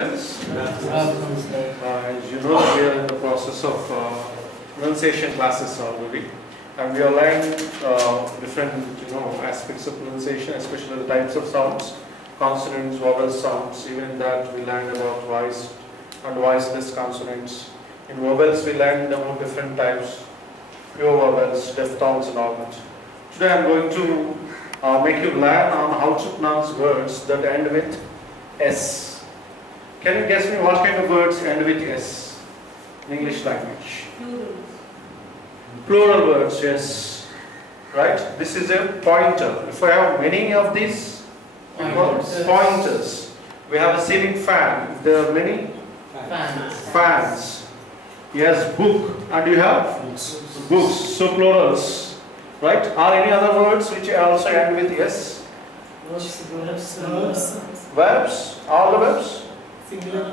As you know, we are in the process of pronunciation classes already, and we are learning different aspects of pronunciation, especially the types of sounds, consonants, vowel sounds. Even that we learned about voiced and voiceless consonants. In vowels, we learned about different types, pure vowels, diphthongs, and all that. Today, I am going to make you learn on how to pronounce words that end with S. Can you guess me what kind of words end with S in English language? Plural words, yes. Right? This is a pointer. If I have many of these pointers, we have a ceiling fan. If there are many fans. Yes, book, and you have books. So plurals. Right? Are any other words which also end with S? Verbs? All the verbs? Singular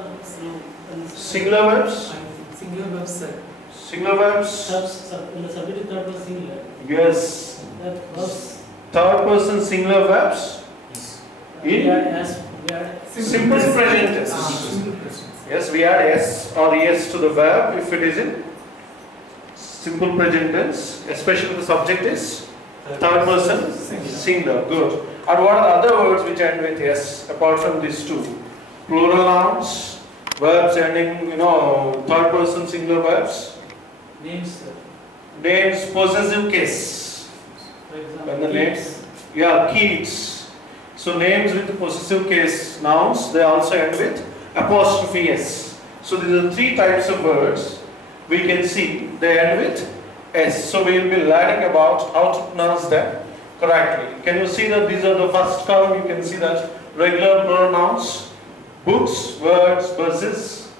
verbs? Singular verbs? Yes. Third person singular verbs? In simple present tense. Yes, we add S or ES to the verb if it is in simple present tense, especially the subject is third person singular. Good. And what are other words which end with S apart from these two? Plural nouns, verbs ending, third person singular verbs. Names. Names, possessive case. For example, When the names, kids. So names with possessive case nouns, they also end with apostrophe S. So these are three types of words we can see they end with S. So we will be learning about how to pronounce them correctly. Can you see that these are the first column? You can see that regular plural nouns, books, words, buses,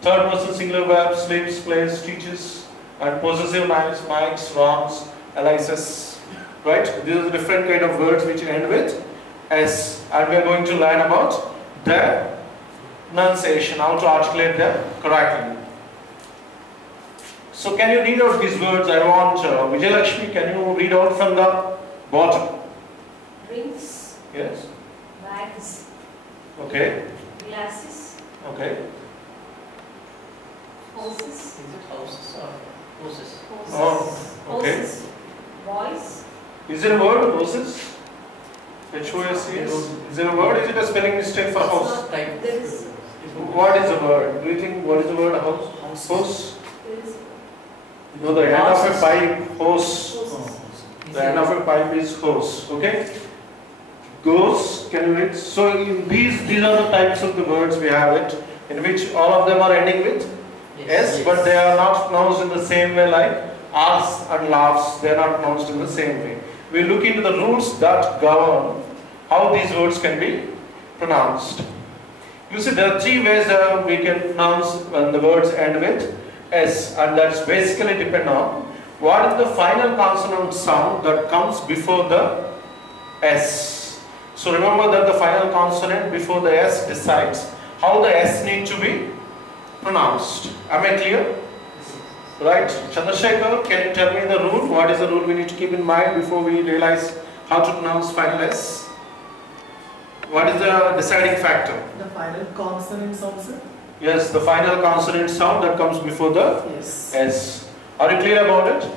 third person singular verbs, sleeps, plays, teaches, and possessive nouns, mics, wrongs, aliases. Right? These are the different kind of words which end with S, and we are going to learn about their pronunciation, how to articulate them correctly. So can you read out these words? I want Vijayalakshmi, can you read out from the bottom? Rings. Yes. Bags. Okay. Glasses. Okay. Houses. Is it houses or houses? Houses. Oh, okay. Houses. Boys. Is it a word, houses? H-O-S-E-S? Is it a word? Is it a spelling mistake for house? Type. There is. What is the word? Do you think what is the word house? Hose? There is. No, the end of a pipe, hose. Houses. The end of a pipe is hose. Okay? Goes, can you read? So in these are the types of the words we have it, in which all of them are ending with S, but they are not pronounced in the same way like asks and laughs. They are not pronounced in the same way. We look into the rules that govern how these words can be pronounced. You see, there are three ways that we can pronounce when the words end with S, and that's basically depend on what is the final consonant sound that comes before the S. So remember that the final consonant before the S decides how the S need to be pronounced. Am I clear? Right. Chandrasekhar, can you tell me the rule? What is the rule we need to keep in mind before we realize how to pronounce final S? What is the deciding factor? The final consonant sound, sir? Yes, the final consonant sound that comes before the S. Are you clear about it?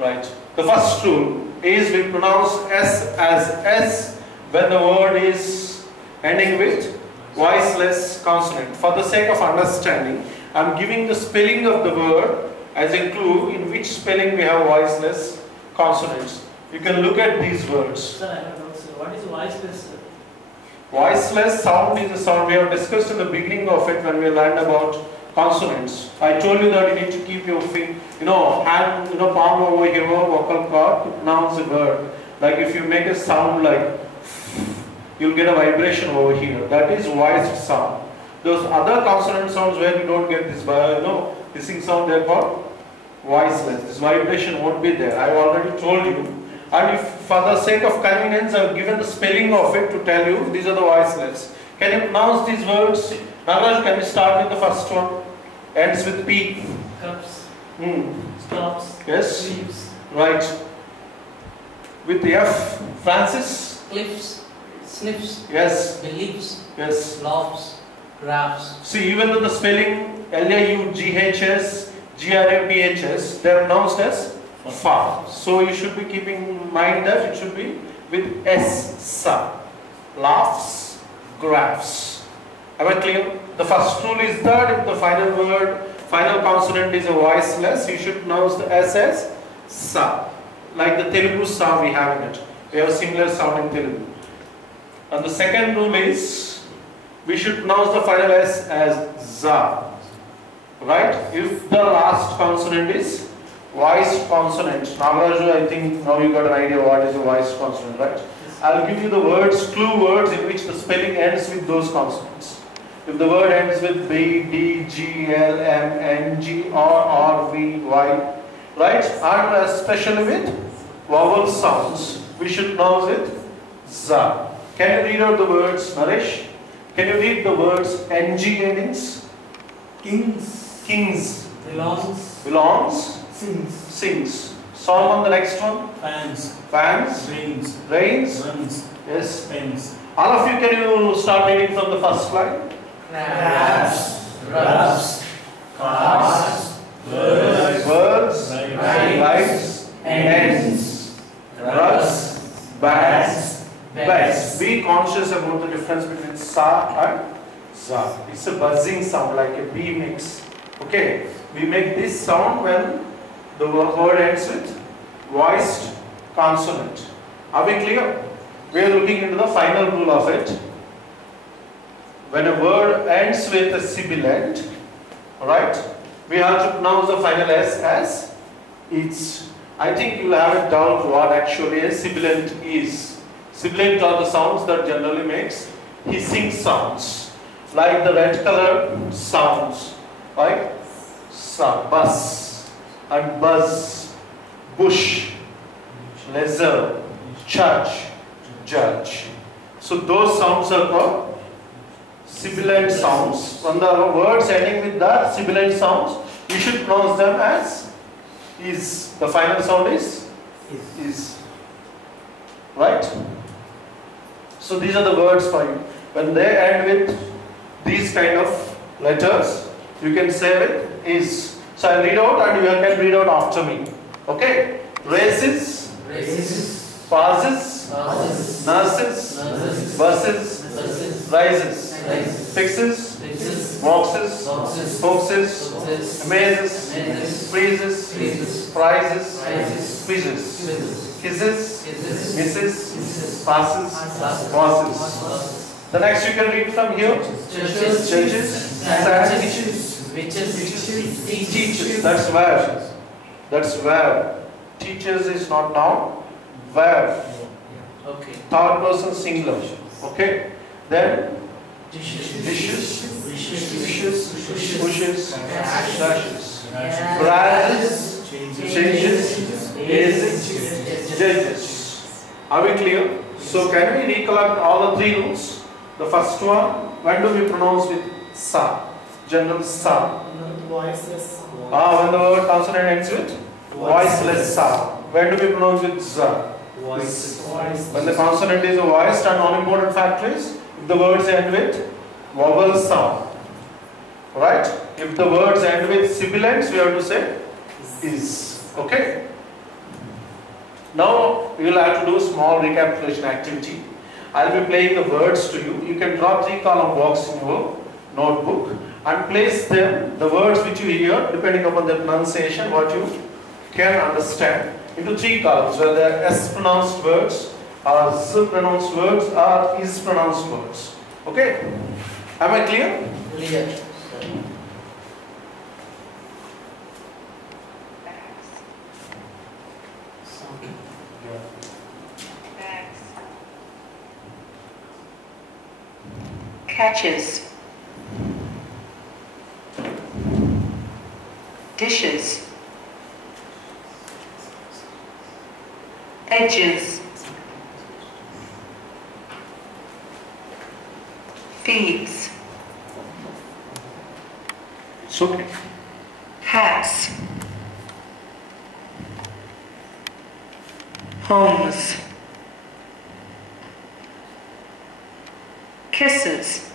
Right. The first rule is we pronounce S as S when the word is ending with voiceless consonant. For the sake of understanding, I am giving the spelling of the word as a clue in which spelling we have voiceless consonants. You can look at these words. Sir, I have also. What is voiceless, sir? Voiceless sound is a sound we have discussed in the beginning of it when we learned about consonants. I told you that you need to keep your feet, hand, palm over here, vocal cord to pronounce the word. Like if you make a sound like, you'll get a vibration over here. That is voiced sound. Those other consonant sounds where you don't get this, hissing sound, they are called voiceless. This vibration won't be there. I have already told you. And if for the sake of convenience, I have given the spelling of it to tell you these are the voiceless. Can you pronounce these words? Nagaraj, can we start with the first one? Ends with P. Cups. Stops. Stops. Yes. Sleeps. Right. With the F. Francis. Cliffs. Sniffs. Yes. Believes. Yes. Laughs. Graphs. See, even though the spelling Laughs, Graphs, they are pronounced as fa. So you should be keeping in mind that it should be with S, sa. Laughs, graphs. Am I clear? The first rule is that if the final word, final consonant is a voiceless, you should pronounce the S as sa. Like the Telugu sa we have in it. We have a similar sound in Telugu. And the second rule is, we should pronounce the final S as za. Right? If the last consonant is voiced consonant. Nagaraju, I think now you got an idea what is a voiced consonant, right? I'll give you the words, clue words in which the spelling ends with those consonants. If the word ends with B, D, G, L, M, N, G, R, V, Y, right? And especially with vowel sounds, we should pronounce it za. Can you read out the words, Naresh? Can you read the words NG endings? Kings. Kings. Belongs. Belongs. Sings. Sings. Song on the next one. Fans. Fans. Rains. Rains. Runs. Yes. Pens. All of you, can you start reading from the first line? Crabs. Rubs. Cars. Birds. Words. Rides. Ends. Rugs. Bags. Beds. Be conscious about the difference between sa and za. It's a buzzing sound like a bee makes. Okay. We make this sound when the word ends with voiced consonant. Are we clear? We are looking into the final rule of it. When a word ends with a sibilant, right, we have to pronounce the final S as its. I think you will have a doubt what actually a sibilant is. Sibilant are the sounds that generally makes hissing sounds, like the red color sounds, like bus and buzz, bush, leather, church, judge. So those sounds are called sibilant sounds. When the words ending with that sibilant sounds, you should pronounce them as is. The final sound is is. Right? So these are the words for you. When they end with these kind of letters, you can say it is. So I'll read out and you can read out after me. Okay? Races, pauses, nurses, buses, rises, fixes, boxes, hoaxes, amazes, freezes, prizes, squeezes, kisses, misses, passes, bosses. The next you can read from here. Judges, sandwiches, teachers. That's where. That's where. Teachers is not noun. Where. Okay. Third person singular. Okay. Then Dishes. bushes, dashes, branches, changes, ages, judges. Are we clear? So can we recollect all the three rules? The first one, when do we pronounce with sa? General sa. Voiceless. When the word consonant ends with voiceless sa. When do we pronounce with za? When the consonant is a voiced, and all important factor is if the words end with vowel sound. Right? If the words end with sibilants, we have to say is. Okay? Now we will have to do a small recapitulation activity. I will be playing the words to you. You can draw 3-column box in your notebook and place them, the words which you hear, depending upon the pronunciation, what you can understand, into 3 columns, where they are S pronounced words, or Z pronounced words, or is pronounced words. Okay? Am I clear? Clear. Catches, dishes, edges, feeds, It's okay. hats, homes, kisses,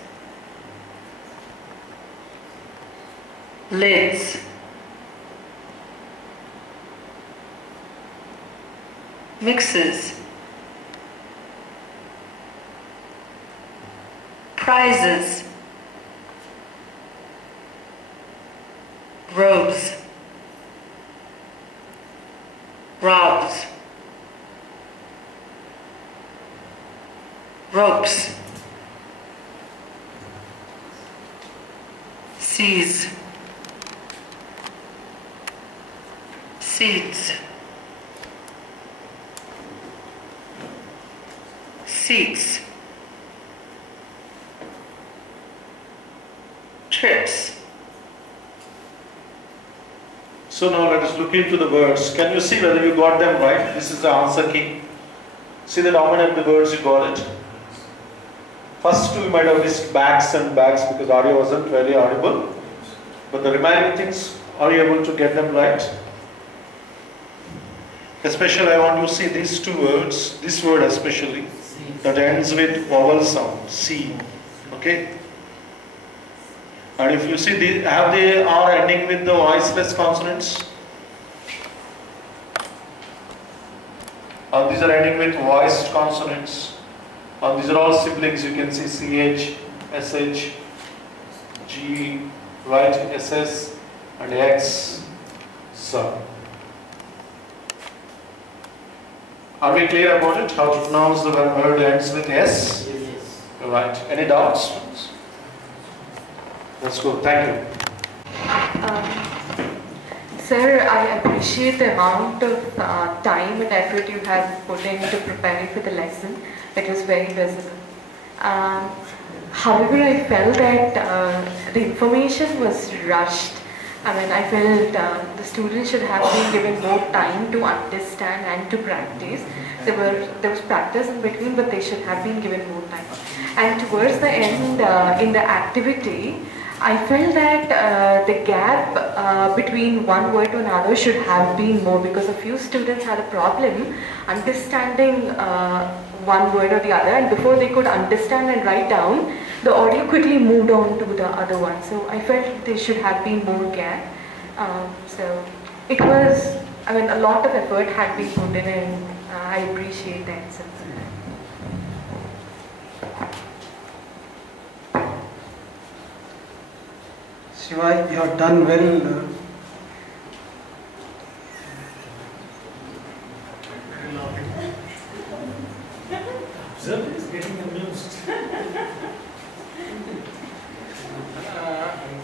lids, mixes, prizes, robes, robs, ropes, seas, seeds, seats, trips. So now let us look into the words. Can you see whether you got them right? This is the answer key. See that how many of the words you got it? First two you might have missed bags and bags because audio wasn't very audible. But the remaining things, are you able to get them right? Especially I want you to see these two words, this word especially, that ends with vowel sound, C. Okay? And if you see, have they are ending with the voiceless consonants? These are ending with voiced consonants. These are all siblings. You can see CH, SH, G, right, SS, and X, so. Are we clear about it? How to pronounce the word ends with S? Yes. Right. Any doubts? Let's go. Thank you. Sir, I appreciate the amount of time and effort you have put into preparing for the lesson. It was very visible. However, I felt that the information was rushed. I mean, I felt the students should have been given more time to understand and to practice. There was practice in between, but they should have been given more time. And towards the end, in the activity, I felt that the gap between one word to another should have been more, because a few students had a problem understanding one word or the other, and before they could understand and write down, the audio quickly moved on to the other one. So I felt there should have been more gap. So it was, I mean, a lot of effort had been put in, and I appreciate that. So. Siva, you have done well. Observe, he's getting amused.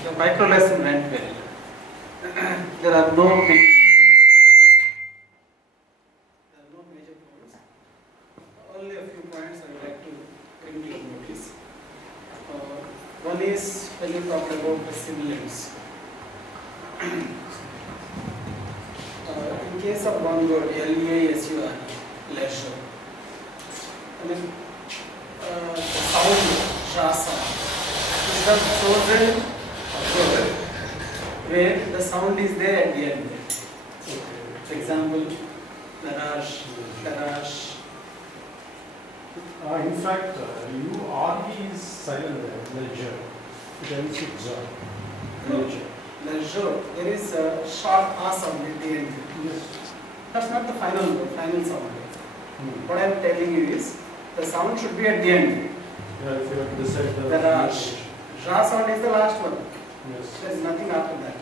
The microlesson went well. There are no major points. Only a few points I would like to bring to your notice. One is when you talk about the sibilants. In case of one word, L-E-A-S-U-R, leisure. I mean, sound, rasa, is the chosen word where the sound is there at the end. For example, larash, larash. In fact, RB is silent there, leisure. It ends with Z. Leisure. Leisure. There is a short A sound at the end. Yes. That's not the final sound. What I am telling you is, the sound should be at the end. Yeah, if you have to decide the Larash. Ra sound is the last one. Yes. There is nothing after that.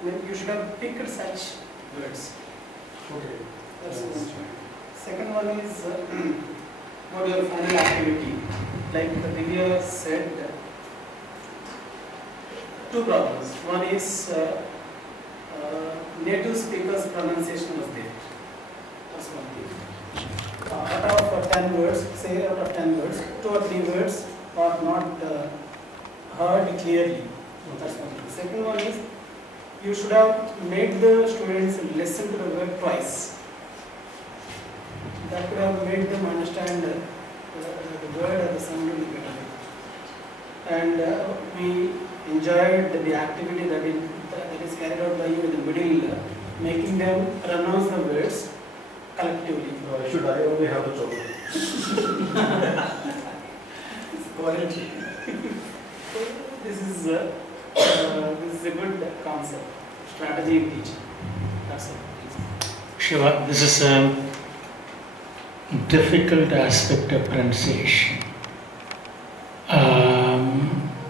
I mean, you should have picked such words. Okay. That's the first one. Second one is what your final activity. Like the Divya said, two problems. One is native speakers pronunciation was there. That's one thing. Out of 10 words, say out of 10 words, 2 or 3 words are not heard clearly. That's one thing. Second one is, you should have made the students listen to the word twice. That could have made them understand the word or the sound a little better. And we enjoyed the activity that is carried out by you in the middle, making them pronounce the words collectively. Should I only have the trouble? Quality. This is this is a good concept, strategy in teaching. That's it. Shiva, this is a difficult aspect of pronunciation.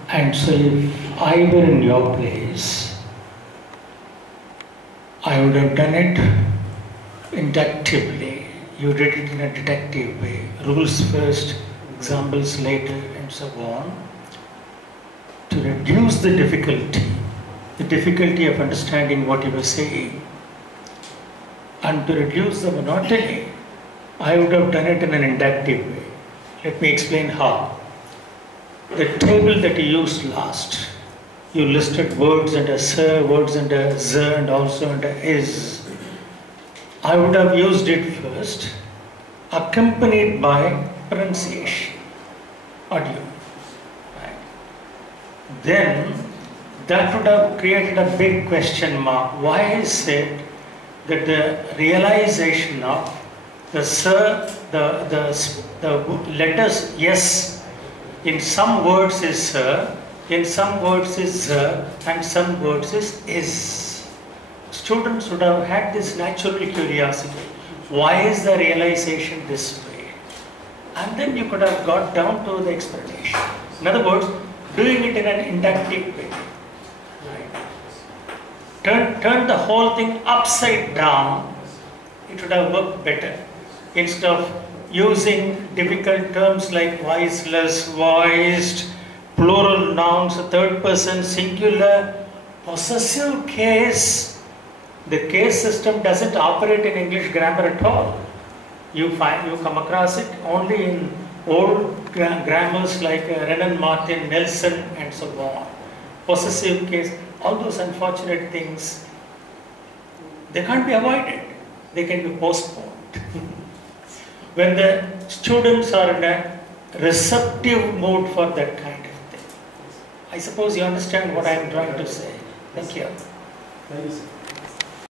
And so if I were in your place, I would have done it inductively. You did it in a deductive way. Rules first, examples later, and so on. To reduce the difficulty of understanding what you were saying, and to reduce the monotony, I would have done it in an inductive way. Let me explain how. The table that you used last, you listed words under sir, words under z, and also under is. I would have used it first, accompanied by pronunciation, audio. Right. Then that would have created a big question mark. Why is it that the realization of the sir, the letters yes in some words is sir, in some words is sir, and some words is. Students would have had this natural curiosity. Why is the realization this way? And then you could have got down to the explanation. In other words, doing it in an inductive way. Right. Turn the whole thing upside down, it would have worked better. Instead of using difficult terms like voiceless, voiced, plural nouns, third person singular, possessive case. The case system doesn't operate in English grammar at all. You come across it only in old grammars like Renan Martin, Nelson, and so on. Possessive case, all those unfortunate things, they can't be avoided. They can be postponed. When the students are in a receptive mood for that kind of thing. I suppose you understand what I am trying to say. Thank you. Thank you, sir.